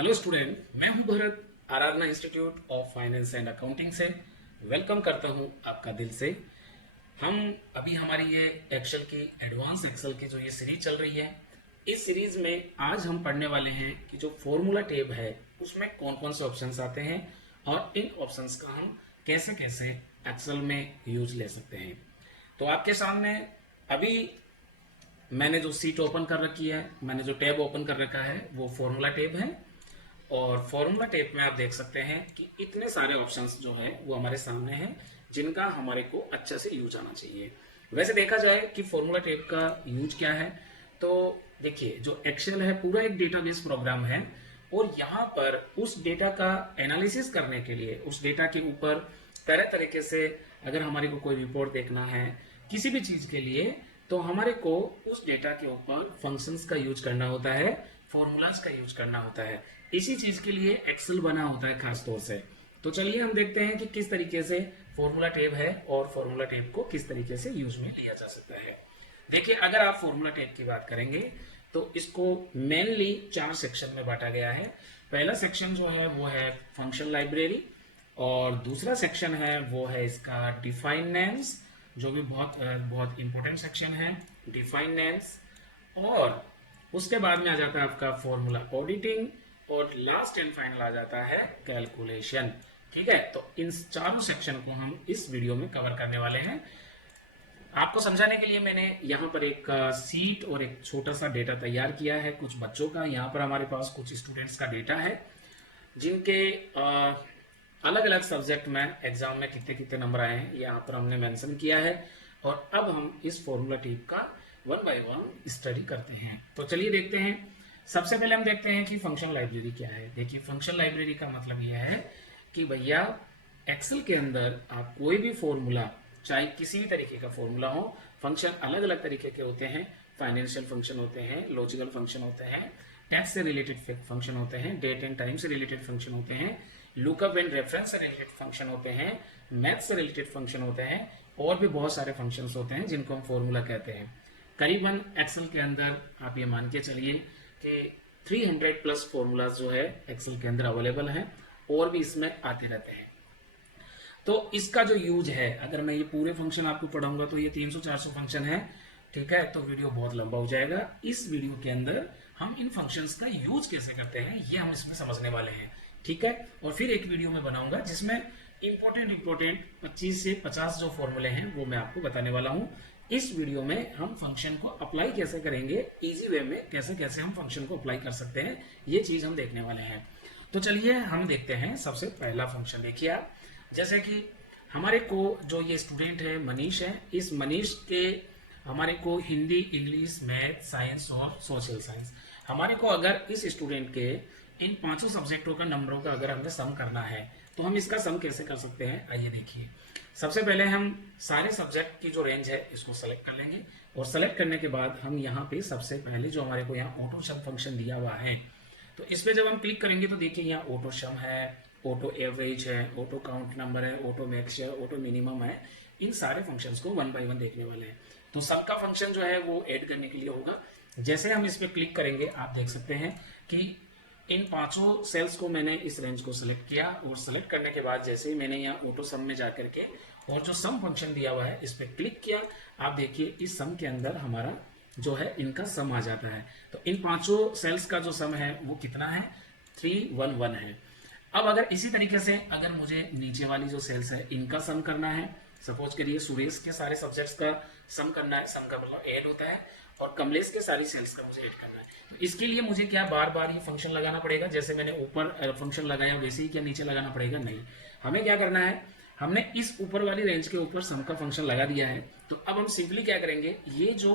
Hello student, मैं हूं Bharat, Aradhana institute of finance and accounting से। वेलकम करता हूं आपका दिल से। हम अभी हमारी ये एक्सेल की एडवांस एक्सेल की जो ये सीरीज चल रही है, इस सीरीज में आज हम पढ़ने वाले हैं कि जो फॉर्मूला टेब है उसमें कौन कौन से ऑप्शंस आते हैं और इन ऑप्शंस का हम कैसे कैसे एक्सेल में यूज ले सकते हैं। तो आपके सामने अभी मैंने जो सीट ओपन कर रखी है, मैंने जो टैब ओपन कर रखा है वो फॉर्मूला टैब है। और फॉर्मूला टैब में आप देख सकते हैं कि इतने सारे ऑप्शंस जो है वो हमारे सामने हैं जिनका हमारे को अच्छे से यूज आना चाहिए। वैसे देखा जाए कि फॉर्मूला टैब का यूज क्या है, तो देखिए जो एक्सेल है पूरा एक डेटाबेस प्रोग्राम है और यहाँ पर उस डेटा का एनालिसिस करने के लिए उस डेटा के ऊपर तरह तरीके से अगर हमारे को कोई रिपोर्ट देखना है किसी भी चीज के लिए, तो हमारे को उस डेटा के ऊपर फंक्शंस का यूज करना होता है, फॉर्मूलाज का यूज करना होता है। इसी चीज के लिए एक्सेल बना होता है खास तौर से। तो चलिए हम देखते हैं कि किस तरीके से फॉर्मूला टेब है और फॉर्मूला टेब को किस तरीके से यूज में लिया जा सकता है। देखिए, अगर आप फॉर्मूला टेब की बात करेंगे तो इसको मेनली 4 सेक्शन में बांटा गया है। पहला सेक्शन जो है वो है फंक्शन लाइब्रेरी, और दूसरा सेक्शन है वो है इसका डिफाइन नेम्स, जो भी बहुत बहुत इंपॉर्टेंट सेक्शन है, डिफाइन नेम्स। और उसके बाद में आ जाता है आपका फॉर्मूला ऑडिटिंग, और लास्ट एंड फाइनल आ जाता है कैलकुलेशन। ठीक है, तो इन चारों सेक्शन को हम इस वीडियो में कवर करने वाले हैं। आपको समझाने के लिए मैंने यहाँ पर एक सीट और एक छोटा सा डेटा तैयार किया है कुछ बच्चों का। यहाँ पर हमारे पास कुछ स्टूडेंट्स का डेटा है जिनके अलग अलग सब्जेक्ट में एग्जाम में कितने कितने नंबर आए हैं यहाँ पर हमने मेंशन किया है। और अब हम इस फॉर्मूला टेब का वन बाय वन स्टडी करते हैं। तो चलिए देखते हैं। सबसे पहले हम देखते हैं कि फंक्शन लाइब्रेरी क्या है। देखिए, फंक्शन लाइब्रेरी का मतलब यह है कि भैया एक्सेल के अंदर आप कोई भी फॉर्मूला, चाहे किसी भी तरीके का फॉर्मूला हो, फंक्शन अलग अलग तरीके के होते हैं। फाइनेंशियल फंक्शन होते हैं, लॉजिकल फंक्शन होते हैं, टैक्स से रिलेटेड फंक्शन होते हैं, डेट एंड टाइम से रिलेटेड फंक्शन होते हैं, लुकअप एंड रेफरेंस से रिलेटेड फंक्शन होते हैं, मैथ से रिलेटेड फंक्शन होते हैं, और भी बहुत सारे फंक्शंस होते हैं जिनको हम फॉर्मूला कहते हैं। करीबन एक्सेल के अंदर आप ये मान के चलिए कि 300 प्लस फॉर्मूलाज जो है एक्सेल के अंदर अवेलेबल हैं और भी इसमें आते रहते हैं। तो इसका जो यूज है, अगर मैं ये पूरे फंक्शन आपको पढ़ाऊंगा तो ये 300-400 फंक्शन है। ठीक है, तो वीडियो बहुत लंबा हो जाएगा। इस वीडियो के अंदर हम इन फंक्शंस का यूज कैसे करते हैं ये हम इसमें समझने वाले हैं। ठीक है, और फिर एक वीडियो में बनाऊंगा जिसमें इंपॉर्टेंट 25 से 50 जो फॉर्मूले हैं वो मैं आपको बताने वाला हूं। इस वीडियो में हम फंक्शन को अप्लाई कैसे करेंगे, इजी वे में कैसे कैसे हम फंक्शन को अप्लाई कर सकते हैं, ये चीज हम देखने वाले हैं। तो चलिए हम देखते हैं। सबसे पहला फंक्शन देखिए आप, जैसे कि हमारे को जो ये स्टूडेंट है मनीष है, इस मनीष के हमारे को हिंदी, इंग्लिश, मैथ, साइंस और सोशल साइंस, हमारे को अगर इस स्टूडेंट के इन 5 सब्जेक्टों का नंबरों का अगर हमें सम करना है तो हम इसका सम कैसे कर सकते हैं, आइए देखिए। सबसे पहले हम सारे सब्जेक्ट की जो रेंज है इसको सेलेक्ट कर लेंगे, और सेलेक्ट करने के बाद हम यहाँ पे सबसे पहले जो हमारे को यहाँ ऑटो सम फंक्शन दिया हुआ है, तो इस पे जब हम क्लिक करेंगे तो देखिए यहाँ ऑटो सम है, ऑटो एवरेज है, ऑटो काउंट नंबर है, ऑटो मैक्स है, ऑटो मिनिमम है। इन सारे फंक्शंस को वन बाय वन देखने वाले हैं। तो सम का फंक्शन जो है वो ऐड करने के लिए होगा। जैसे हम इस पे क्लिक करेंगे आप देख सकते हैं कि इन 5 सेल्स को मैंने इस रेंज को सिलेक्ट किया, और सिलेक्ट करने के बाद जैसे ही मैंने यहाँ ऑटो सम में जाकर के और जो सम फंक्शन दिया हुआ है इस पे क्लिक किया, आप देखिए इस सम के अंदर हमारा जो है इनका सम आ जाता है। तो इन 5 सेल्स का जो सम है वो कितना है, 311 है। अब अगर इसी तरीके से अगर मुझे नीचे वाली जो सेल्स है इनका सम करना है, सपोज करिए सुरेश के सारे सब्जेक्ट्स का सम करना है, सम का मतलब ऐड होता है, और कमलेश के सारी सेल्स का मुझे ऐड करना है। तो इसके लिए मुझे क्या बार बार ये फंक्शन लगाना पड़ेगा, जैसे मैंने ऊपर फंक्शन लगाया वैसे ही क्या नीचे लगाना पड़ेगा? नहीं, हमें क्या करना है, हमने इस ऊपर वाली रेंज के ऊपर सम का फंक्शन लगा दिया है। तो अब हम सिंपली क्या करेंगे, ये जो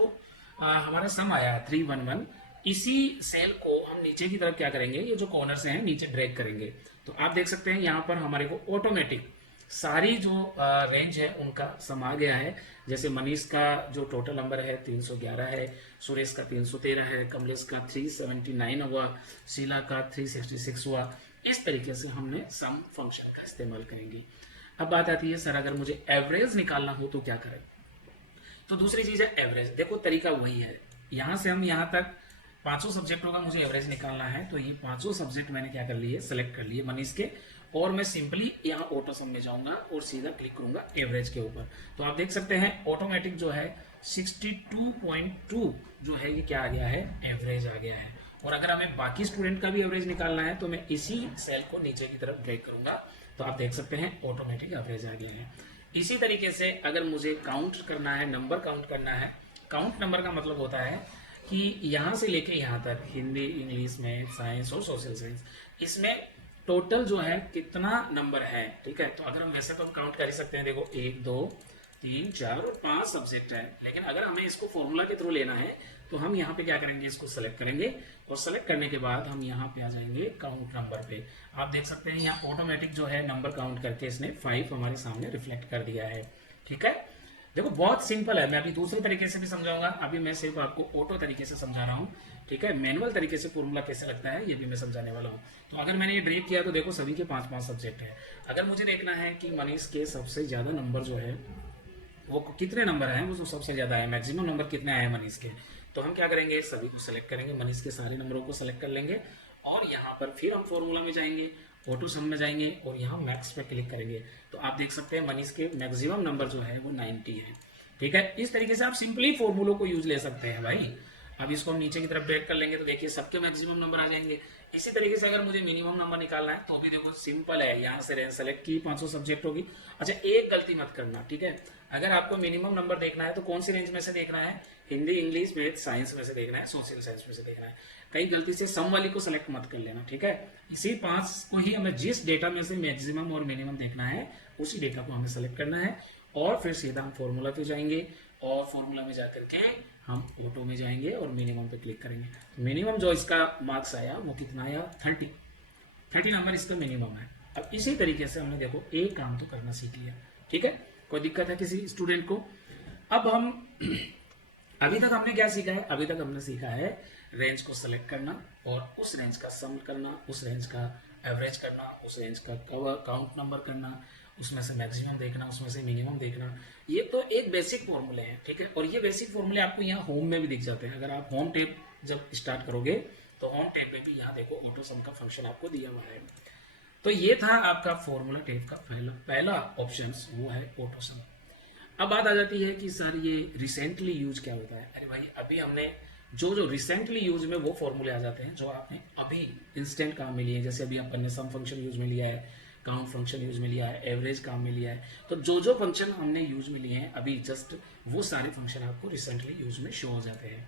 हमारा सम आया है 311, इसी सेल को हम नीचे की तरफ क्या करेंगे, ये जो कॉर्नर से हैं नीचे ड्रैग करेंगे। तो आप देख सकते हैं यहाँ पर हमारे को ऑटोमेटिक सारी जो रेंज है उनका सम आ गया है। जैसे मनीष का जो टोटल नंबर है 311 है, सुरेश का 313 है, कमलेश का 379 हुआ, शीला का 366 हुआ। इस तरीके से हमने सम फंक्शन का इस्तेमाल करेंगे। अब बात आती है सर अगर मुझे एवरेज निकालना हो तो क्या करें? तो दूसरी चीज है एवरेज। देखो तरीका वही है, यहां से हम यहां तक पांचों सब्जेक्टों का मुझे एवरेज निकालना है, तो ये पांचों सब्जेक्ट मैंने क्या कर लिए, सेलेक्ट कर लिए मनीष के, और मैं सिंपली यहाँ ऑटो सम में जाऊंगा और सीधा क्लिक करूंगा एवरेज के ऊपर। तो आप देख सकते हैं ऑटोमेटिक जो है 62.2 जो है ये क्या आ गया है, एवरेज आ गया है। और अगर हमें बाकी स्टूडेंट का भी एवरेज निकालना है तो मैं इसी सेल को नीचे की तरफ ड्रैग करूंगा, तो आप देख सकते हैं ऑटोमेटिक एवरेज आ गया है। इसी तरीके से अगर मुझे काउंट करना है, नंबर काउंट करना है, काउंट नंबर का मतलब होता है कि यहाँ से लेके यहाँ तक हिंदी, इंग्लिश, मैथ, साइंस और सोशल साइंस, इसमें टोटल जो है कितना नंबर है, ठीक है। तो अगर हम वैसे तो काउंट कर ही सकते हैं, देखो 1 2 3 4 और 5 सब्जेक्ट है, लेकिन अगर हमें इसको फॉर्मूला के थ्रू लेना है तो हम यहाँ पे क्या करेंगे, इसको सेलेक्ट करेंगे और सेलेक्ट करने के बाद हम यहाँ पे आ जाएंगे काउंट नंबर पे। आप देख सकते हैं यहाँ ऑटोमेटिक जो है नंबर काउंट करके इसने 5 हमारे सामने रिफ्लेक्ट कर दिया है, ठीक है। देखो बहुत सिंपल है, मैं अभी दूसरे तरीके से भी समझाऊंगा, अभी मैं सिर्फ आपको ऑटो तरीके से समझा रहा हूँ, ठीक है। मैनुअल तरीके से फॉर्मूला कैसे लगता है ये भी मैं समझाने वाला हूँ। तो अगर मैंने ये ड्रेप किया तो देखो सभी के 5-5 सब्जेक्ट है। अगर मुझे देखना है कि मनीष के सबसे ज्यादा नंबर जो है वो कितने नंबर आए, वो जो सबसे ज्यादा है, मैक्सिमम नंबर कितने आए मनीष के, तो हम क्या करेंगे, सभी को सेलेक्ट करेंगे, मनीष के सारे नंबरों को सेलेक्ट कर लेंगे और यहाँ पर फिर हम फॉर्मूला में जाएंगे, ऑटो सम में जाएंगे और यहाँ मैक्स पे क्लिक करेंगे। तो आप देख सकते हैं मनीष के मैक्सिमम नंबर जो है वो 90 है, ठीक है। इस तरीके से आप सिंपली फॉर्मूलों को यूज ले सकते हैं भाई। अब इसको हम नीचे की तरफ ड्रैग कर लेंगे तो देखिए सबके मैक्सिमम नंबर आ जाएंगे। इसी तरीके से अगर मुझे मिनिमम नंबर निकालना है तो भी देखो सिंपल है, यहाँ से रेंज सेलेक्ट की, 500 सब्जेक्ट होगी। अच्छा एक गलती मत करना, ठीक है। अगर आपको मिनिमम नंबर देखना है तो कौन सी रेंज में से देखना है, हिंदी, इंग्लिश, मैथ, साइंस में से देखना है, सोशल साइंस में से देखना है। कहीं गलती से सम वाली को सेलेक्ट मत कर लेना, ठीक है। इसी 5 को ही हमें जिस डेटा में से मैक्सिमम और मिनिमम देखना है उसी डेटा को हमें सेलेक्ट करना है और फिर सीधा हम फॉर्मूला पे जाएंगे और फॉर्मूला में जाकर के हम ऑटो में जाएंगे और मिनिमम पे क्लिक करेंगे। तो मिनिमम जो इसका मार्क्स आया वो कितना आया, 30 नंबर इसका मिनिमम है। अब इसी तरीके से हमने देखो एक काम तो करना सीख लिया, ठीक है। कोई दिक्कत है किसी स्टूडेंट को? अब हम अभी तक हमने क्या सीखा है, अभी तक हमने सीखा है रेंज को सेलेक्ट करना और उस रेंज का सम करना, उस रेंज का एवरेज करना, उस रेंज का काउंट नंबर करना, उसमें से मैक्सिमम देखना, उसमें से मिनिमम देखना। ये तो एक बेसिक फॉर्मूले हैं, ठीक है। और ये बेसिक फॉर्मूले आपको यहाँ होम में भी दिख जाते हैं। अगर आप होम टैब जब स्टार्ट करोगे तो होम टैब में भी यहाँ देखो ऑटो सम का फंक्शन आपको दिया हुआ है। तो ये था आपका फॉर्मूला टैब का पहला ऑप्शन, वो है ऑटो सम। अब बात आ जाती है कि सर ये रिसेंटली यूज क्या होता है। अरे भाई अभी हमने जो रिसेंटली यूज में वो फॉर्मूले आ जाते हैं जो आपने अभी इंस्टेंट काम में लिए, जैसे अभी अपन ने सम फंक्शन यूज में लिया है, काउंट फंक्शन यूज में लिया है, एवरेज काम में लिया है। तो जो फंक्शन हमने यूज में लिए हैं अभी जस्ट, वो सारे फंक्शन आपको रिसेंटली यूज में शो हो जाते हैं।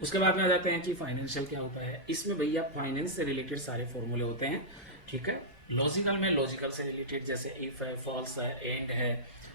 उसके बाद में आ जाते हैं कि फाइनेंशियल क्या होता है। इसमें भैया फाइनेंस से रिलेटेड सारे फॉर्मूले होते हैं, ठीक है। लॉजिकल में लॉजिकल से रिलेटेड, जैसे इफ है, फॉल्स है, एंड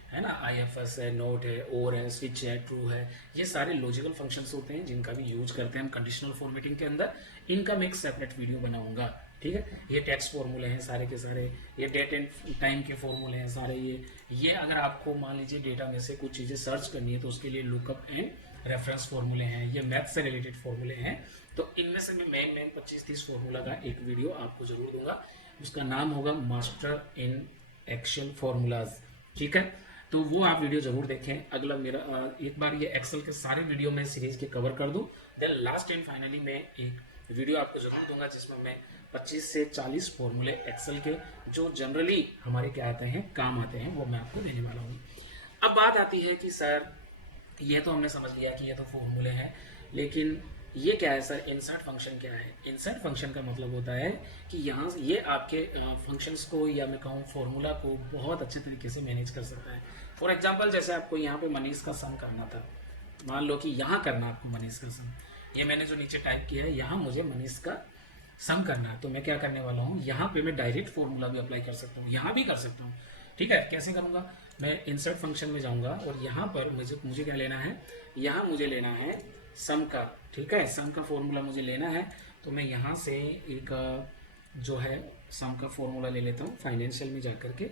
है ना, आईएफएस है, नोट है, और है, स्विच है, ट्रू है, ये सारे लॉजिकल फंक्शंस होते हैं जिनका भी यूज करते हैं हम कंडीशनल फॉर्मेटिंग के अंदर। इनका मैं एक सेपरेट वीडियो बनाऊंगा, ठीक है। ये टेक्स्ट फॉर्मूले हैं सारे के सारे, ये डेट एंड टाइम के फॉर्मूले हैं सारे। ये अगर आपको मान लीजिए डेटा में से कुछ चीजें सर्च करनी है तो उसके लिए लुकअप एंड रेफरेंस फॉर्मूले हैं, ये मैथ से रिलेटेड फॉर्मूले हैं। तो इनमें से मैं मेन 25-30 फॉर्मूला का एक वीडियो आपको जरूर दूंगा, उसका नाम होगा मास्टर इन एक्सेल फॉर्मूलाज, ठीक है। तो वो आप वीडियो जरूर देखें। अगला मेरा एक बार ये एक्सेल के सारे वीडियो में सीरीज के कवर कर दूं, देन लास्ट एंड फाइनली मैं एक वीडियो आपको जरूर दूंगा जिसमें मैं 25 से 40 फॉर्मूले एक्सेल के जो जनरली हमारे क्या आते हैं, काम आते हैं, वो मैं आपको देने वाला हूँ। अब बात आती है कि सर ये तो हमने समझ लिया कि ये तो फॉर्मूले हैं, लेकिन ये क्या है सर, इंसर्ट फंक्शन क्या है। इंसर्ट फंक्शन का मतलब होता है कि यहाँ ये आपके फंक्शंस को या मैं कहूँ फॉर्मूला को बहुत अच्छे तरीके से मैनेज कर सकता है। फॉर एग्जांपल जैसे आपको यहाँ पे मनीष का सम करना था, मान लो कि यहाँ करना आपको मनीष का सम, ये मैंने जो नीचे टाइप किया है यहाँ मुझे मनीष का सम करना है, तो मैं क्या करने वाला हूँ, यहाँ पे मैं डायरेक्ट फॉर्मूला भी अप्लाई कर सकता हूँ, यहाँ भी कर सकता हूँ, ठीक है। कैसे करूँगा, मैं इंसर्ट फंक्शन में जाऊँगा और यहाँ पर मुझे क्या लेना है, यहाँ मुझे लेना है सम का, ठीक है। सम का फॉर्मूला मुझे लेना है, तो मैं यहाँ से एक जो है सम का फॉर्मूला ले लेता हूँ फाइनेंशियल में जाकर के,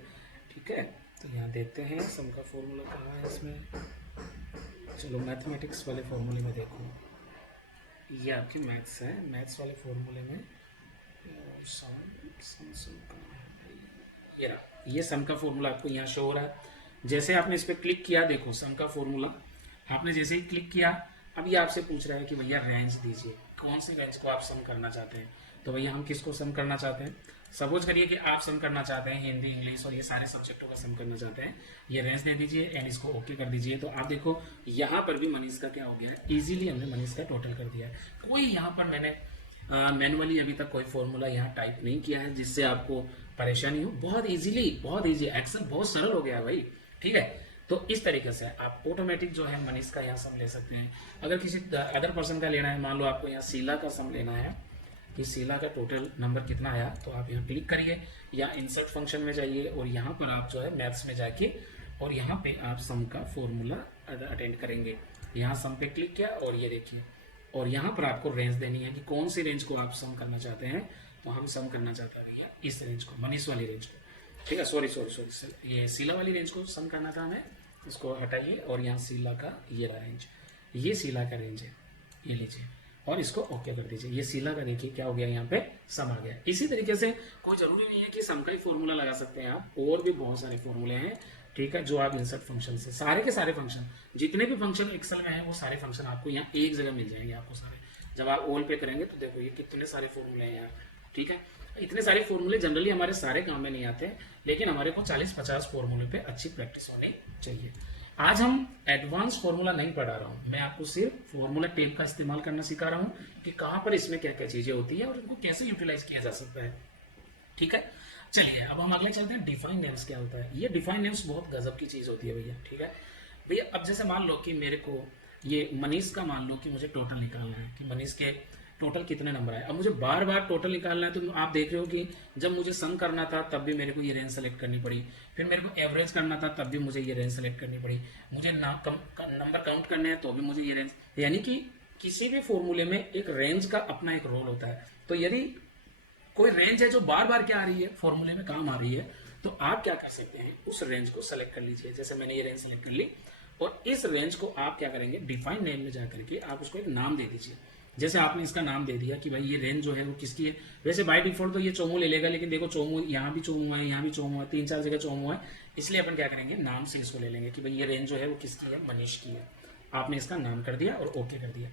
ठीक है। तो यहाँ देखते हैं सम का फॉर्मूला कहाँ है इसमें। चलो मैथमेटिक्स वाले फॉर्मूले में देखो, ये आपके मैथ्स है, मैथ्स वाले फॉर्मूले में सम ये सम का फॉर्मूला आपको यहाँ शो हो रहा है। जैसे आपने इस पर क्लिक किया, देखो सम का फॉर्मूला आपने जैसे ही क्लिक किया, अब ये आपसे पूछ रहा है कि भैया रेंज दीजिए, कौन सी रेंज को आप सम करना चाहते हैं। तो भैया हम किसको सम करना चाहते हैं, सपोज करिए कि आप सम करना चाहते हैं हिंदी, इंग्लिश और ये सारे सब्जेक्टों का सम करना चाहते हैं। ये रेंज दे दीजिए एंड इसको ओके कर दीजिए। तो आप देखो यहाँ पर भी मनीष का क्या हो गया है, इजीली हमने मनीष का टोटल कर दिया है। कोई यहाँ पर मैंने मैनुअली अभी तक कोई फॉर्मूला यहाँ टाइप नहीं किया है जिससे आपको परेशानी हो। बहुत इजीली, बहुत इजी, एक्सेल बहुत सरल हो गया है भाई, ठीक है। तो इस तरीके से आप ऑटोमेटिक जो है मनीष का यहाँ सम ले सकते हैं। अगर किसी अदर पर्सन का लेना है, मान लो आपको यहाँ शीला का सम लेना है कि शीला का टोटल नंबर कितना आया, तो आप यहाँ क्लिक करिए या इंसर्ट फंक्शन में जाइए और यहाँ पर आप जो है मैथ्स में जाके और यहाँ पे आप सम का फॉर्मूला अटेंड करेंगे। यहाँ सम पे क्लिक किया और ये देखिए, और यहाँ पर आपको रेंज देनी है कि कौन सी रेंज को आप सम करना चाहते हैं। तो हम सम करना चाहते हैं भैया इस रेंज को, मनीष वाली रेंज को, ठीक है। सॉरी ये शीला वाली रेंज को सम करना था हमें, इसको हटाइए और यहाँ शीला का ये रहा रेंज, ये शीला का रेंज है, ये लीजिए और इसको ओके कर दीजिए। ये शीला का देखिए क्या हो गया, यहाँ पे सम आ गया। इसी तरीके से कोई जरूरी नहीं है कि सम का ही फॉर्मूला लगा सकते हैं आप, और भी बहुत सारे फॉर्मूले हैं, ठीक है, जो आप इंसर्ट फंक्शन से सारे के सारे फंक्शन, जितने भी फंक्शन एक्सेल में हैं वो सारे फंक्शन आपको यहाँ एक जगह मिल जाएंगे आपको सारे। जब आप ऑल पे करेंगे तो देखो ये कितने सारे फॉर्मूले हैं यहाँ, ठीक है। इतने सारे फॉर्मूले जनरली हमारे सारे काम में नहीं आते, लेकिन हमारे को 40-50 फॉर्मूले पे अच्छी प्रैक्टिस होनी चाहिए। आज हम एडवांस फॉर्मूला नहीं पढ़ा रहा हूँ, मैं आपको सिर्फ फॉर्मूला टेप का इस्तेमाल करना सिखा रहा हूँ कि कहाँ पर इसमें क्या क्या चीजें होती है और इनको कैसे यूटिलाइज किया जा सकता है, ठीक है। चलिए अब हम अगले चलते हैं, डिफाइन नेम्स क्या होता है। ये डिफाइन नेम्स बहुत गजब की चीज होती है भैया, ठीक है भैया। अब जैसे मान लो कि मेरे को ये मनीष का, मान लो कि मुझे टोटल निकालना है कि मनीष के टोटल कितने नंबर आए। अब मुझे बार बार टोटल निकालना है, तो आप देख रहे हो कि जब मुझे सम करना था तब भी मेरे को ये रेंज सेलेक्ट करनी पड़ी, फिर मेरे को एवरेज करना था तब भी मुझे ये रेंज सेलेक्ट करनी पड़ी, मुझे नंबर काउंट करने हैं तो भी मुझे ये रेंज, यानी कि किसी भी फॉर्मूले में एक रेंज का अपना एक रोल होता है। तो यदि कोई रेंज है जो बार बार क्या आ रही है, फॉर्मूले में काम आ रही है, तो आप क्या कर सकते हैं, उस रेंज को सेलेक्ट कर लीजिए। जैसे मैंने ये रेंज सेलेक्ट कर ली और इस रेंज को आप क्या करेंगे, डिफाइन नेम में जाकर के आप उसको एक नाम दे दीजिए। जैसे आपने इसका नाम दे दिया कि भाई ये रेंज जो है वो किसकी है। वैसे बाय डिफॉल्ट तो ये चोमू ले लेगा, लेकिन देखो चोमू, यहाँ भी चोमू है, यहाँ भी चोमू है, 3-4 जगह चोमू है, इसलिए अपन क्या करेंगे, नाम से इसको ले लेंगे कि भाई ये रेंज जो है वो किसकी है, मनीष की है। आपने इसका नाम कर दिया और ओके कर दिया।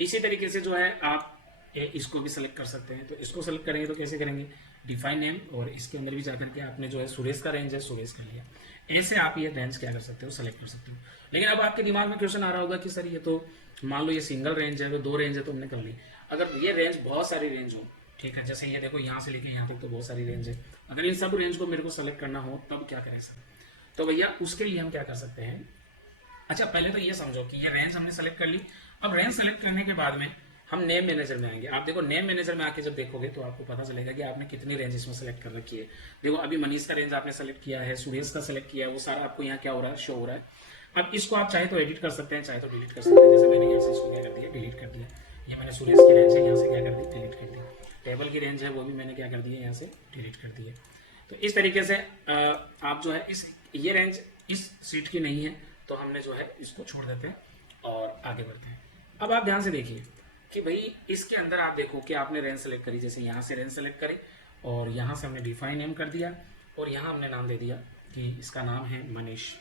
इसी तरीके से जो है आप इसको भी सेलेक्ट कर सकते हैं। तो इसको सेलेक्ट करेंगे तो कैसे करेंगे, डिफाइन नेम, और इसके अंदर भी जाकर के आपने जो है सुरेश का रेंज है, सुरेश कर लिया। ऐसे आप ये रेंज क्या कर सकते हो, सेलेक्ट कर सकते हो। लेकिन अब आपके दिमाग में क्वेश्चन आ रहा होगा कि सर ये तो मान लो ये सिंगल रेंज है, तो 2 रेंज है तो हमने कर ली। अगर ये रेंज बहुत सारी रेंज हो, ठीक है, जैसे ये देखो यहाँ से लेके यहाँ तक तो बहुत सारी रेंज है, अगर इन सब रेंज को मेरे को सेलेक्ट करना हो तब क्या करें सर। तो भैया उसके लिए हम क्या कर सकते हैं, अच्छा पहले तो ये समझो कि ये रेंज हमने सेलेक्ट कर ली। अब रेंज सेलेक्ट करने के बाद में हम नेम मैनेजर में आएंगे। आप देखो नेम मैनेजर में आके जब देखोगे तो आपको पता चलेगा कि आपने कितनी रेंज इसमें सेलेक्ट कर रखी है। देखो अभी मनीष का रेंज आपने सेलेक्ट किया है, सुरेश का सेलेक्ट किया है, वो सारा आपको यहाँ क्या हो रहा है, शो हो रहा है। अब इसको आप चाहे तो एडिट कर सकते हैं, चाहे तो डिलीट कर सकते हैं। जैसे मैंने यहाँ से इसको क्या कर दिया, डिलीट कर दिया। ये मैंने सुरेश की रेंज है, यहाँ से क्या कर दी, डिलीट कर दी। टेबल की रेंज है वो भी मैंने क्या कर दिया, यहाँ से डिलीट कर दिया। तो इस तरीके से आप जो है ये रेंज इस सीट की नहीं है तो हमने जो है इसको छोड़ देते हैं और आगे बढ़ते हैं। अब आप ध्यान से देखिए कि भाई इसके अंदर आप देखो कि आपने रेंज सेलेक्ट करी, जैसे यहाँ से रेंज सेलेक्ट करी और यहाँ से हमने डिफाइन नेम कर दिया और यहाँ हमने नाम दे दिया कि इसका नाम है मनीष।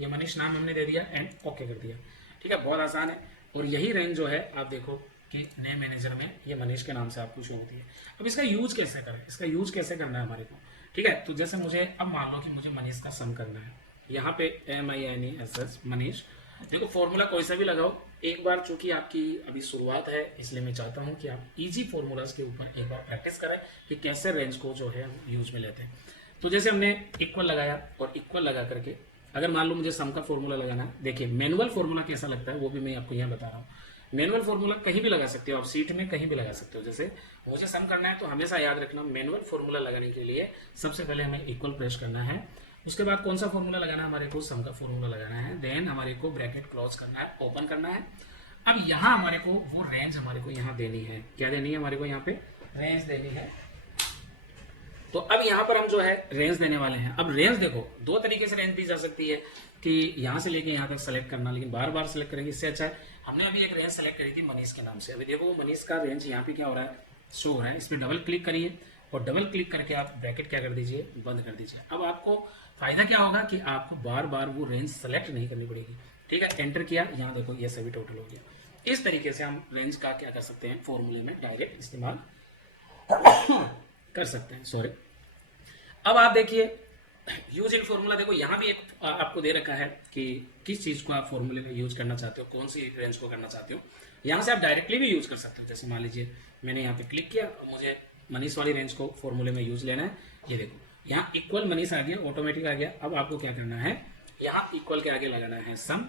ये मनीष नाम हमने दे दिया एंड ओके कर दिया, ठीक है, बहुत आसान है। और यही रेंज जो है आप देखो कि नेम मैनेजर में ये मनीष के नाम से आपको शो होती है। अब इसका यूज कैसे करें, इसका यूज कैसे करना है हमारे को, ठीक है। तो जैसे मुझे अब मान लो कि मुझे मनीष का सम करना है, यहाँ पे MINESS मनीष, देखो फॉर्मूला कोई सा भी लगाओ एक बार, चूंकि आपकी अभी शुरुआत है इसलिए मैं चाहता हूं कि आप इजी फॉर्मूलाज के ऊपर एक बार प्रैक्टिस करें कि कैसे रेंज को जो है हम यूज में लेते हैं। तो जैसे हमने इक्वल लगाया और इक्वल लगा करके अगर मान लो मुझे सम का फॉर्मूला लगाना है, देखिए मैनुअल फॉर्मूला कैसा लगता है वो भी मैं आपको यहाँ बता रहा हूँ। मैनुअल फॉर्मूला कहीं भी लगा सकते हो आप, सीट में कहीं भी लगा सकते हो। जैसे मुझे सम करना है तो हमेशा याद रखना मैनुअल फॉर्मूला लगाने के लिए सबसे पहले हमें इक्वल प्रेस करना है। उसके बाद कौन सा फॉर्मूला लगाना है, हमारे को सम का फॉर्मूला लगाना है। देन हमारे को ब्रैकेट क्लोज करना है, ओपन करना है। अब यहाँ हमारे को वो रेंज हमारे को यहाँ देनी है, क्या देनी है हमारे को, यहाँ पे रेंज देनी है। तो अब यहाँ पर हम जो है रेंज देने वाले हैं। अब रेंज देखो 2 तरीके से रेंज दी जा सकती है कि यहाँ से लेके यहाँ तक सेलेक्ट करना, लेकिन बार बार सेलेक्ट करेंगे इससे अच्छा है। हमने अभी एक रेंज सेलेक्ट करी थी मनीष के नाम से, अभी देखो मनीष का रेंज यहाँ पे क्या हो रहा है, शो हो रहा है। इस पर डबल क्लिक करिए और डबल क्लिक करके आप ब्रैकेट क्या कर दीजिए, बंद कर दीजिए। अब आपको फायदा क्या होगा कि आपको बार बार वो रेंज सेलेक्ट नहीं करनी पड़ेगी, ठीक है। एंटर किया, यहाँ देखो ये सभी टोटल हो गया। इस तरीके से हम रेंज का क्या कर सकते हैं, फॉर्मूले में डायरेक्ट इस्तेमाल कर सकते हैं। सॉरी। अब आप देखिए यूज इन फॉर्मूला, देखो यहाँ भी एक आपको दे रखा है कि किस चीज को आप फॉर्मूले में यूज करना चाहते हो, कौन सी रेंज को करना चाहते हो। यहाँ से आप डायरेक्टली भी यूज कर सकते हो। जैसे मान लीजिए मैंने यहाँ पे क्लिक किया, मुझे मनीष वाली रेंज को फॉर्मूले में यूज लेना है। ये देखो यहाँ इक्वल मनीष आ गया, ऑटोमेटिक आ गया। अब आपको क्या करना है, यहाँ इक्वल के आगे लगाना है सम,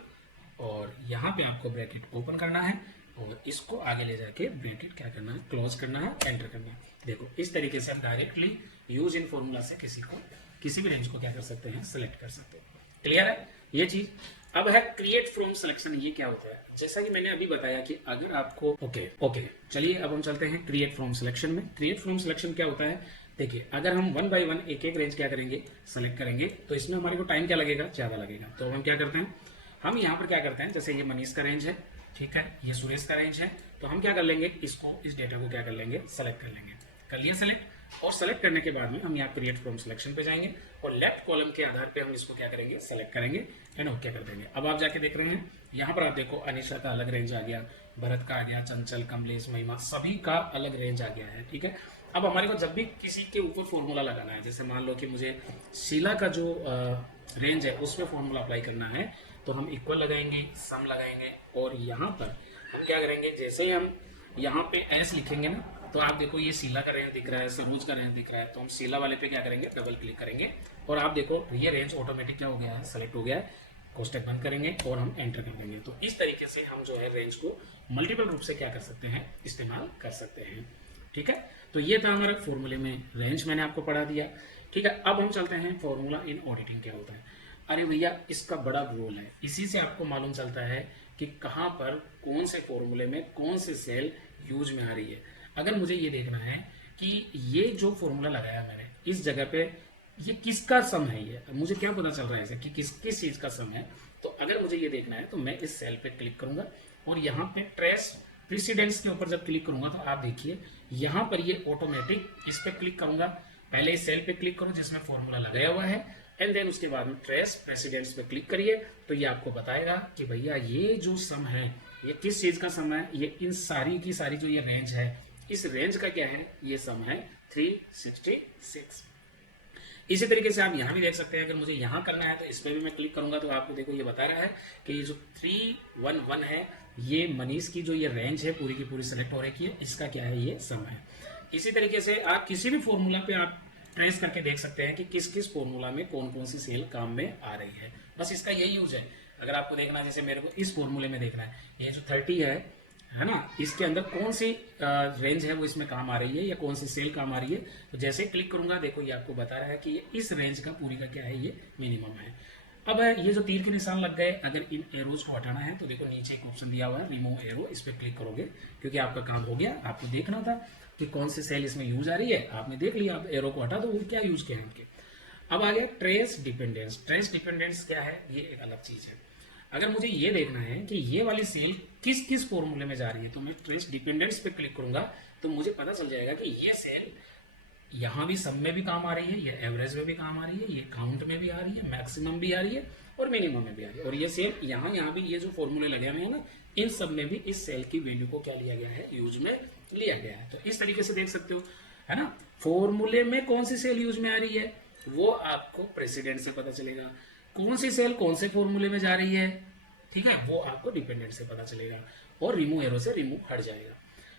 और यहाँ पे आपको ब्रैकेट ओपन करना है और इसको आगे ले जाके ब्रैकेट क्या करना है, क्लोज करना है, एंटर करना है। देखो इस तरीके से हम डायरेक्टली यूज इन फॉर्मूला से किसी भी रेंज को क्या कर सकते हैं, सिलेक्ट कर सकते हैं। क्लियर है ये चीज। अब है क्रिएट फ्रॉम सिलेक्शन। ये क्या होता है, जैसा कि मैंने अभी बताया कि अगर आपको ओके चलिए अब हम चलते हैं क्रिएट फ्रॉम सिलेक्शन में। क्रिएट फ्रॉम सिलेक्शन क्या होता है, देखिए अगर हम वन बाय वन एक एक रेंज क्या करेंगे, सेलेक्ट करेंगे, तो इसमें हमारे को टाइम क्या लगेगा, ज्यादा लगेगा। तो हम क्या करते हैं, हम यहाँ पर क्या करते हैं, जैसे ये मनीष का रेंज है, ठीक है, ये सुरेश का रेंज है, तो हम क्या कर लेंगे, इसको इस डेटा को क्या कर लेंगे, सेलेक्ट कर लेंगे। कर लिया सेलेक्ट, और सेलेक्ट करने के बाद में हम यहाँ क्रिएट फ्रॉम सिलेक्शन पे जाएंगे और लेफ्ट कॉलम के आधार पे हम इसको क्या करेंगे, सेलेक्ट करेंगे एंड ओके कर देंगे। अब आप जाके देख रहे हैं यहाँ पर आप देखो अनिशा का अलग रेंज आ गया, भरत का आ गया, चंचल, कमलेश, महिमा, सभी का अलग रेंज आ गया है। ठीक है। अब हमारे को जब भी किसी के ऊपर फॉर्मूला लगाना है, जैसे मान लो कि मुझे शीला का जो रेंज है उस पर फॉर्मूला अप्लाई करना है, तो हम इक्वल लगाएंगे, सम लगाएंगे, और यहाँ पर हम क्या करेंगे, जैसे ही हम यहाँ पे एस लिखेंगे ना, तो आप देखो ये शीला का रेंज दिख रहा है, सरोज का रेंज दिख रहा है, तो हम शीला वाले पे क्या करेंगे, डबल क्लिक करेंगे, और आप देखो ये रेंज ऑटोमेटिक क्या हो गया है, सेलेक्ट हो गया है। कोष्टक बंद करेंगे और हम एंटर कर देंगे। तो इस तरीके से हम जो है रेंज को मल्टीपल रूप से क्या कर सकते हैं, इस्तेमाल कर सकते हैं। ठीक है। तो ये था हमारा फॉर्मूले में रेंज, मैंने आपको पढ़ा दिया। ठीक है। अब हम चलते हैं फॉर्मूला इन ऑडिटिंग क्या होता है। अरे भैया इसका बड़ा रोल है, इसी से आपको मालूम चलता है कि कहाँ पर कौन से फॉर्मूले में कौन से सेल यूज में आ रही है। अगर मुझे ये देखना है कि ये जो फॉर्मूला लगाया मैंने इस जगह पे ये किसका सम है, ये मुझे क्या पता चल रहा है इसे कि किस चीज का सम है। तो अगर मुझे ये देखना है तो मैं इस सेल पे क्लिक करूंगा और यहाँ पे ट्रेस प्रेसिडेंस के ऊपर जब क्लिक करूंगा तो आप देखिए यहाँ पर ये ऑटोमेटिक इस पे क्लिक करूंगा। पहले इस सेल पे क्लिक करो जिसमें फॉर्मूला लगाया हुआ है, एंड देन उसके बाद में ट्रेस प्रेसिडेंस पे क्लिक करिए, तो ये आपको बताएगा कि भैया ये जो सम है ये किस चीज का सम है। ये इन सारी की सारी जो ये रेंज है, इस रेंज का क्या है, ये सम है 366। इसी तरीके से आप यहाँ भी देख सकते हैं। अगर मुझे यहाँ करना है तो इस पर भी मैं क्लिक करूंगा तो आपको देखो ये बता रहा है कि ये जो 311 है, ये मनीष की जो ये रेंज है पूरी की पूरी सेलेक्ट हो रखी है, इसका क्या है, ये सम है। इसी तरीके से आप किसी भी फॉर्मूला पे आप ट्रेस करके देख सकते हैं कि किस किस फॉर्मूला में कौन कौन सी सेल काम में आ रही है। बस इसका यही यूज है। अगर आपको देखना है, जैसे मेरे को इस फॉर्मूले में देखना है, ये जो 30 है ना, इसके अंदर कौन सी रेंज है वो इसमें काम आ रही है या कौन सी सेल काम आ रही है। तो जैसे क्लिक करूंगा देखो ये आपको बता रहा है कि ये इस रेंज का पूरी का क्या है, ये मिनिमम है। अब ये जो तीर के निशान लग गए, अगर इन एरोज को हटाना है तो देखो नीचे एक ऑप्शन दिया हुआ है रिमूव एरो, इस पर क्लिक करोगे क्योंकि आपका काम हो गया। आपको देखना था कि कौन सी सेल इसमें यूज आ रही है, आपने देख लिया। आप एरो को हटा दो, क्या यूज किया है उनके। अब आ गया ट्रेस डिपेंडेंस। ट्रेस डिपेंडेंस क्या है, ये एक अलग चीज है। अगर मुझे ये देखना है कि ये वाली सेल किस किस फॉर्मूले में जा रही है, तो मैं ट्रेस डिपेंडेंस पे क्लिक करूंगा तो मुझे पता चल जाएगा कि ये सेल यहाँ भी सम में भी काम आ रही है, ये एवरेज में भी काम आ रही है, ये काउंट में भी आ रही है, मैक्सिमम भी आ रही है और मिनिमम में भी आ रही है। और ये सेल यहाँ भी ये जो फॉर्मूले लगे हुए हैं ना, इन सब में भी इस सेल की वैल्यू को क्या लिया गया है, यूज में लिया गया है। तो इस तरीके से देख सकते हो, है ना, फॉर्मूले में कौन सी सेल यूज में आ रही है वो आपको प्रेसिडेंट से पता चलेगा, कौन सी सेल कौन से फॉर्मूले में जा रही है, ठीक है, वो आपको डिपेंडेंट से पता चलेगा। और रिमूव एरो से रिमूव हट जाएगा।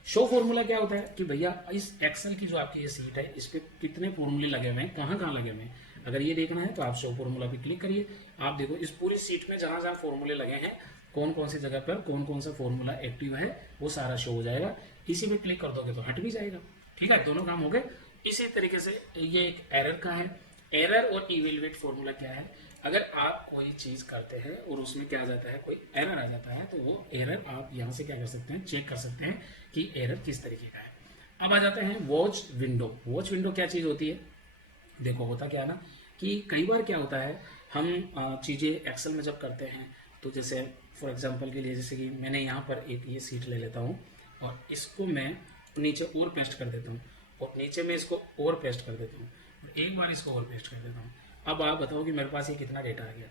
शो फॉर्मूला क्या होता है कि भैया इस एक्सेल की जो आपकी ये सीट है इस पे कितने फॉर्मूले लगे हुए हैं, कहाँ कहाँ लगे हुए हैं। अगर ये देखना है तो आप शो फॉर्मूला पे क्लिक करिए। आप देखो इस पूरी सीट में जहां जहां फॉर्मूले लगे हैं, कौन कौन सी जगह पर कौन कौन सा फॉर्मूला एक्टिव है, वो सारा शो हो जाएगा। इसी पे क्लिक कर दोगे तो हट भी जाएगा। ठीक है, दोनों काम हो गए। इसी तरीके से ये एक एरर का है। एरर और इवेलुएट फॉर्मूला क्या है, अगर आप कोई चीज करते हैं और उसमें क्या आ जाता है, कोई एरर आ जाता है, तो वो एरर आप यहाँ से क्या कर सकते हैं, चेक कर सकते हैं कि एरर किस तरीके का है। अब आ जाते हैं वॉच विंडो। वॉच विंडो क्या चीज होती है, देखो होता क्या है ना कि कई बार क्या होता है, हम चीजें एक्सेल में जब करते हैं तो जैसे फॉर एग्जांपल के लिए, जैसे कि मैंने यहाँ पर एक ये सीट ले लेता हूँ और इसको मैं नीचे और पेस्ट कर देता हूँ और नीचे में इसको और पेस्ट कर देता हूँ, एक बार इसको और पेस्ट कर देता हूँ। अब आप बताओ कि मेरे पास ये कितना डेटा आ गया।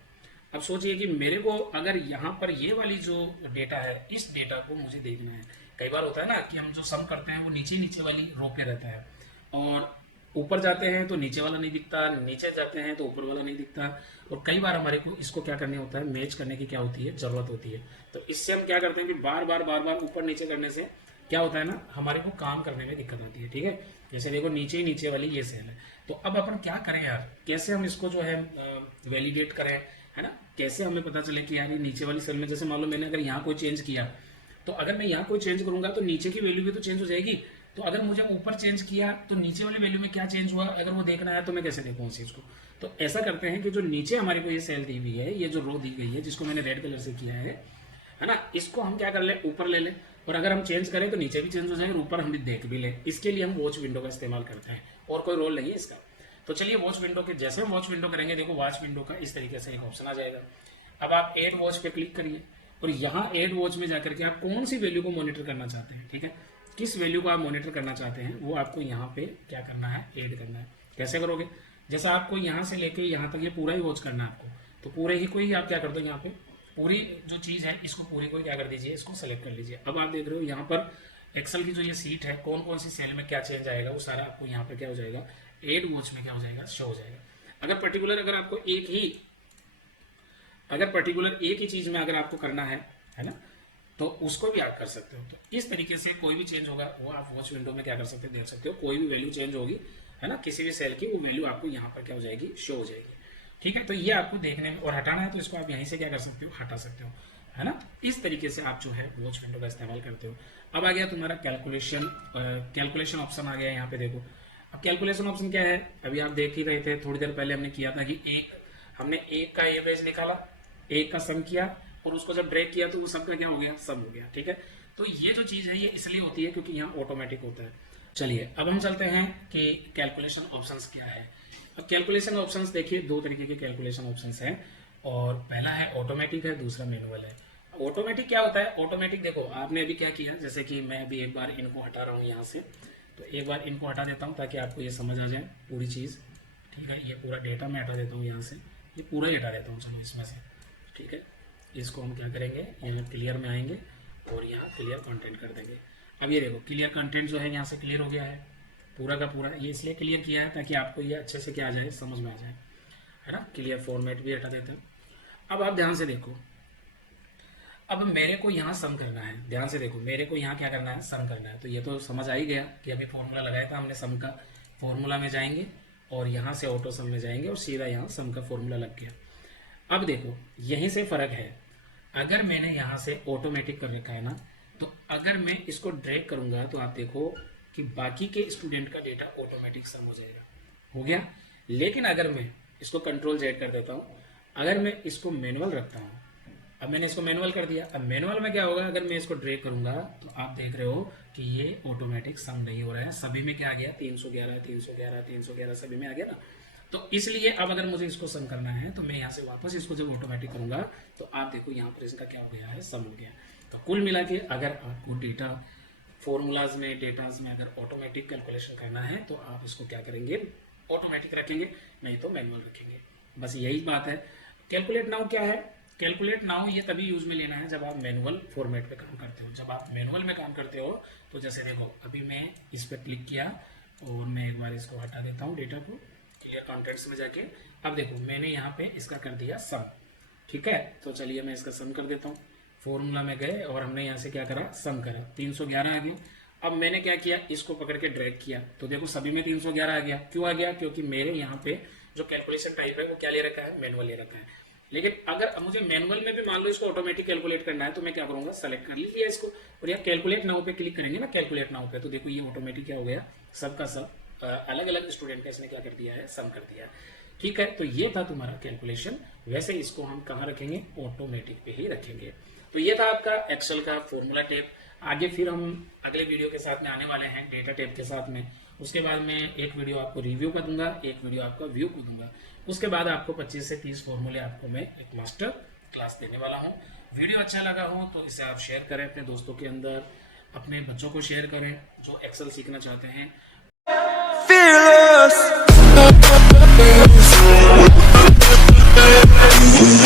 अब सोचिए कि मेरे को अगर यहाँ पर ये वाली जो डेटा है, इस डेटा को मुझे देखना है। कई बार होता है ना कि हम जो सम करते हैं वो नीचे नीचे वाली रो पे रहता है, और ऊपर जाते हैं तो नीचे वाला नहीं दिखता, नीचे जाते हैं तो ऊपर वाला नहीं दिखता। और कई बार हमारे को इसको क्या करने होता है, मैच करने की क्या होती है, जरूरत होती है। तो इससे हम क्या करते हैं कि बार बार ऊपर नीचे करने से क्या होता है ना, हमारे को काम करने में दिक्कत आती है। ठीक है, जैसे देखो नीचे नीचे वाली ये सेल है, तो अब अपन क्या करें यार, कैसे हम इसको जो है वैलिडेट करें, है ना, कैसे हमें पता चले कि यार ये नीचे वाली सेल में, जैसे मान लो मैंने अगर यहाँ कोई चेंज किया, तो अगर मैं यहाँ कोई चेंज करूंगा तो नीचे की वैल्यू भी तो चेंज हो जाएगी। तो अगर मुझे ऊपर चेंज किया तो नीचे वाली वैल्यू में क्या चेंज हुआ, अगर वो देखना है तो मैं कैसे देखूँ उस चीज को। तो ऐसा करते हैं कि जो नीचे हमारे को ये सेल दी हुई है, ये जो रो दी गई है जिसको मैंने रेड कलर से किया है ना, इसको हम क्या कर ले, ऊपर ले लें, और अगर हम चेंज करें तो नीचे भी चेंज हो जाएगा और ऊपर हम भी देख भी लें। इसके लिए हम वॉच विंडो का इस्तेमाल करते हैं, और कोई रोल नहीं है इसका। तो चलिए वॉच विंडो के, जैसे हम वॉच विंडो करेंगे, देखो वॉच विंडो का इस तरीके से एक ऑप्शन आ जाएगा। अब आप एड वॉच पे क्लिक करिए, और यहाँ एड वॉच में जाकर के आप कौन सी वैल्यू को मॉनिटर करना चाहते हैं, ठीक है, किस वैल्यू को आप मॉनिटर करना चाहते हैं, वो आपको यहाँ पे क्या करना है, ऐड करना है। कैसे करोगे, जैसा आपको यहाँ से लेके यहाँ तक ये पूरा ही वॉच करना है आपको, तो पूरे ही को ही आप क्या कर दो, यहाँ पे पूरी जो चीज़ है इसको पूरी को क्या कर दीजिए, इसको सेलेक्ट कर लीजिए। अब आप देख रहे हो यहाँ पर एक्सेल की जो ये सीट है, कौन कौन सी सेल में क्या चेंज आएगा, वो सारा आपको यहाँ पे क्या हो जाएगा, एड वॉच में क्या हो जाएगा, शो हो जाएगा। अगर पर्टिकुलर अगर आपको पर्टिकुलर एक ही चीज में अगर आपको करना है ना, तो उसको भी आप कर सकते हो। तो इस तरीके से कोई भी चेंज होगा वो आप वॉच विंडो में क्या कर सकते हो, देख सकते हो। कोई भी वैल्यू चेंज होगी, है ना, किसी भी सेल की, वो वैल्यू आपको यहाँ पर क्या हो जाएगी, शो हो जाएगी। ठीक है, तो ये आपको देखने में, और हटाना है तो इसको आप यहीं से क्या कर सकते हो, हटा सकते हो, है ना। इस तरीके से आप जो है वॉच विंडो का इस्तेमाल करते हो। अब आ गया तुम्हारा कैलकुलेशन ऑप्शन आ गया यहाँ पे। देखो अब कैलकुलेशन ऑप्शन क्या है, अभी आप देख ही रहे थे, थोड़ी देर पहले हमने किया था कि हमने एक का एवरेज निकाला, एक का सम किया, और उसको जब ब्रेक किया तो वो सबका क्या हो गया, सम हो गया। ठीक है, तो ये जो चीज है ये इसलिए होती है क्योंकि यहाँ ऑटोमेटिक होता है। चलिए अब हम चलते हैं कि कैलकुलेशन ऑप्शंस क्या है। अब कैलकुलेशन ऑप्शंस देखिए, दो तरीके के कैलकुलेशन ऑप्शंस हैं, और पहला है ऑटोमेटिक है, दूसरा मैनुअल है। ऑटोमेटिक क्या होता है, ऑटोमेटिक देखो आपने अभी क्या किया, जैसे कि मैं अभी एक बार इनको हटा रहा हूँ यहाँ से, तो एक बार इनको हटा देता हूँ ताकि आपको ये समझ आ जाए पूरी चीज़। ठीक है, ये पूरा डेटा मैं हटा देता हूँ यहाँ से, ये पूरा ही हटा देता हूँ चलो इसमें से। ठीक है, इसको हम क्या करेंगे, यहाँ क्लियर में आएंगे और यहाँ क्लियर कंटेंट कर देंगे। अब ये देखो क्लियर कंटेंट जो है यहाँ से क्लियर हो गया है पूरा का पूरा। ये इसलिए क्लियर किया है ताकि आपको ये अच्छे से क्या आ जाए, समझ में आ जाए, है ना। क्लियर फॉर्मेट भी हटा देते हैं। अब आप ध्यान से देखो, अब मेरे को यहाँ सम करना है, ध्यान से देखो, मेरे को यहाँ क्या करना है, सम करना है। तो ये तो समझ आ ही गया कि अभी फॉर्मूला लगाया था हमने सम का, फॉर्मूला में जाएंगे और यहाँ से ऑटो सम में जाएंगे और सीधा यहाँ सम का फॉर्मूला लग गया। अब देखो यहीं से फर्क है, अगर मैंने यहाँ से ऑटोमेटिक कर रखा है ना, तो अगर मैं इसको ड्रैग करूंगा तो आप देखो कि बाकी के स्टूडेंट का डेटा ऑटोमेटिक सम हो जाएगा, हो गया। लेकिन अगर मैं इसको कंट्रोल जेड कर देता हूँ, अगर मैं इसको मैनुअल रखता हूँ, अब मैंने इसको मैनुअल कर दिया, अब मैनुअल में क्या होगा, अगर मैं इसको ड्रैग करूंगा तो आप देख रहे हो कि ये ऑटोमेटिक सम नहीं हो रहा है। सभी में क्या आ गया, 311 311 311 सभी में आ गया ना। तो इसलिए अब अगर मुझे इसको सम करना है तो मैं यहाँ से वापस इसको जब ऑटोमेटिक करूंगा तो आप देखो यहाँ पर इसका क्या हो गया है, सम हो गया। तो कुल मिला के अगर आपको डेटा फॉर्मूलाज में, डेटाज में अगर ऑटोमेटिक कैलकुलेशन करना है तो आप इसको क्या करेंगे, ऑटोमेटिक रखेंगे, नहीं तो मैनुअल रखेंगे। बस यही बात है। कैलकुलेट नाउ क्या है, कैलकुलेट नाउ ये तभी यूज में लेना है जब आप मैनुअल फॉर्मेट पे काम करते हो। जब आप मैनुअल में काम करते हो तो जैसे देखो अभी मैं इस पर क्लिक किया और मैं एक बार इसको हटा देता हूँ डेटा को, क्लियर कंटेंट्स में जाके। अब देखो मैंने यहाँ पे इसका कर दिया सम, ठीक है। तो चलिए मैं इसका सम कर देता हूँ। फॉर्मूला में गए और हमने यहाँ से क्या करा, सम करा, 311 आ गया। अब मैंने क्या किया, इसको पकड़ के ड्रैग किया तो देखो सभी में 311 आ गया। क्यों आ गया, क्योंकि मेरे यहाँ पे जो कैलकुलेशन टाइप है वो क्या ले रखा है, मैनुअल ले रखा है। लेकिन अगर मुझे मैनुअल में भी मान लो इसको ऑटोमेटिक कैलकुलेट करना है तो मैं क्या करूंगा, सेलेक्ट कर लीजिए इसको और यहाँ कैलकुलेट नाउ पे क्लिक करेंगे ना, कैलकुलेट नाउ पे, तो देखो ये ऑटोमेटिक क्या हो गया, सबका सब अलग अलग स्टूडेंट का इसने क्या कर दिया है, सम कर दिया है। ठीक है, तो ये था तुम्हारा कैलकुलेशन। वैसे इसको हम कहाँ रखेंगे, ऑटोमेटिक पे ही रखेंगे। तो ये था आपका एक्सेल का फॉर्मूला टेप। आगे फिर हम अगले वीडियो के साथ में आने वाले हैं डेटा टेप के साथ में। उसके बाद मैं एक वीडियो आपको रिव्यू का दूंगा, एक वीडियो आपका व्यू को दूंगा। उसके बाद आपको 25 से 30 फॉर्मूले आपको मैं एक मास्टर क्लास देने वाला हूँ। वीडियो अच्छा लगा हो तो इसे आप शेयर करें अपने दोस्तों के अंदर, अपने बच्चों को शेयर करें जो एक्सेल सीखना चाहते हैं। Fearless. With